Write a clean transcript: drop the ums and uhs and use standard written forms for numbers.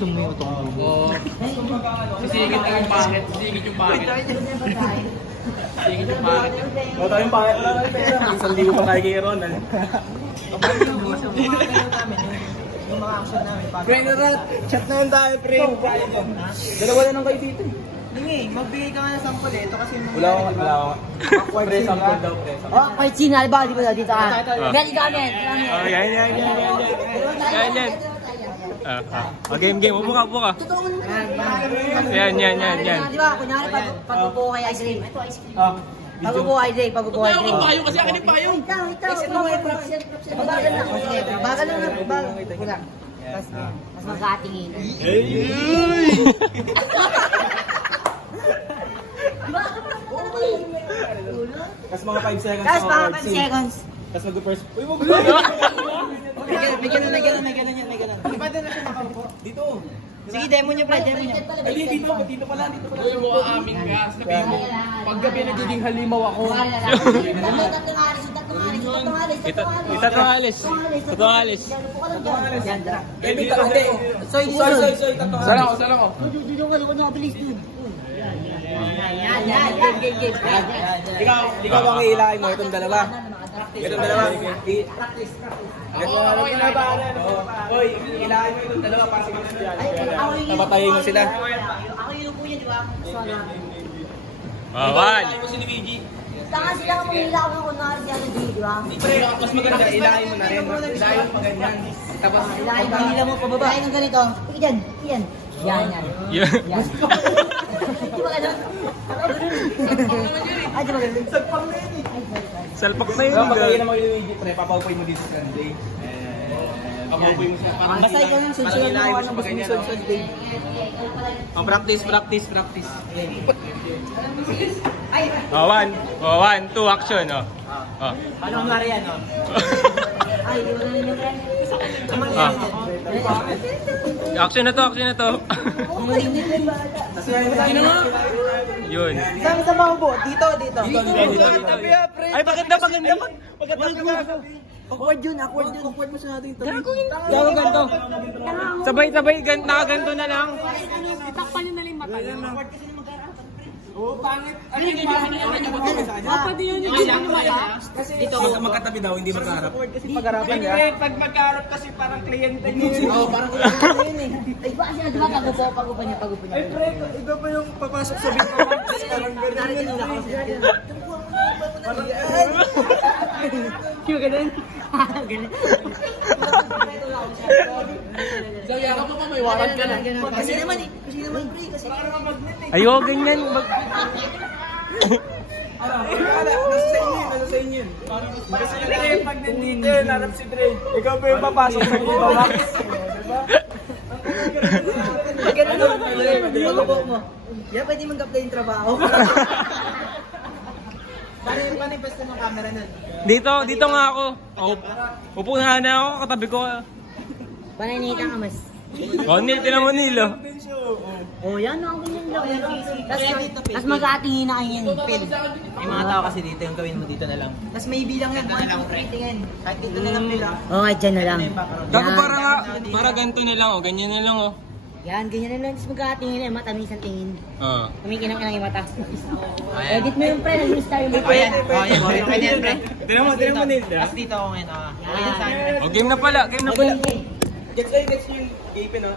Isum mo yung utong mo. Oo. Sisigit yung pangit. Sisigit yung pangit. Sisigit yung pangit. Wala tayong pangit. Wala tayong pera. Isang libo pa tayo kay Ron. Yung mga action namin. Friend na rat. Chat na yun tayo, friend. Dalawa na nang kayo dito. Hindi, magbigay ka nga ng sample eh. Ito kasi yung Wala akong. Pre, sample daw, pre. Oh, kahit sinal ba? Di ba dito ka? Galing kami. Oh, yan. Game. Upo ka. Totoo naman. Yan. Di ba, kunyari pagbubuo kay ice cream. Ito ice cream. Pagbubuo ice cream. Payong kasi akin yung payong. Wait lang. Bagal lang. Mas magkatingin. Tapos mga 5 seconds. Tapos mga 5 seconds. Tapos mag-first. Uy, mo May ganun yan. Pwede na siya nakaupo. Dito. Sige, demo nyo pa. Ay, dito pala. Uy, mo aamin ka. Sabihin mo, paggabi nagiging halimaw ako. Tatlong alis. Soy. Sala ko. Ikaw ang iilahin mo itong dalawa. Hoy, iilahin mo itong dalawa. Tapatayin mo sila. Ako yun po yun, di ba? One. Tanga sila kung hila ko kunwari siya di ba? Mas maganda, ilahin mo na rin. Ilahin mo ganyan. Tapos, Hila mo pababa. Ilahin mo ganito. Yan. Yan. Di ba ganun? Ay, di ba ganun? Salpak na yun. pagkain mo yung Luigi, pre, papaupoy mo dito sa Sunday. Papaupoy mo siya. Basta ikaw yung sunod mo ako ng sunod day. Practice. One, two, action. Paano ang mara yan, oh? Ay, di ba ganun yung friend? Action na to. Yun. Saan sa mga po? Dito. Ay, maganda. Awkward mo sa natin ito. Gago ganto. Sabay, nakaganto na lang. Itakpan nyo na lang mata. Oo, pangit. Ano yung Pwede yun yung mata. Dito ako magkatabi daw, hindi magkaharap. Kasi pag-harapan ka. Pag magkaharap kasi parang kliyente niyo. Oo, parang kliyente yun eh. Ay, ba siya, di ba? Pagupo niya. Ay, pre, iba pa yung papasok sa bito. Parang ganun. Ganun. Sabi ako pa may warrant ka na. Kasi naman pre, kasi parang Ayo, ganyan. Nasa sa inyo yun. Kasi pag nandito yun, harap si Dre. Ikaw pa yung papasok sa bito, Max. Diba? ganun naman pag-upo mo. Yan, pwede mag-apply yung trabaho. Paano yung pwesto ng camera nun? Dito nga ako. Upo na ako, katabi ko. Pananita ka mas. Tinan mo Nilo. Oh, yan ang ganyan lang. Tapos mag-aatingin na kayo yan. May mga tao kasi dito, yung gawin mo dito na lang. Tapos may bilang yan, 1, 2, 3, tingin. Kahit dito na lang nila. Okay, dyan na lang. Gago para ganito na lang, ganyan na lang. Yan, ganyan na lang. Tapos mag-aatingin na, matamis ang tingin. Kumikinang yung mata. Ayan. Edit mo yung pre, nag-star yung mata. Ayan, pwede yan, pre. Tinan mo Nil. Tapos dito ako ngayon, okay na sa akin, pre. Game na pala. Gets nyo yung gapin, no?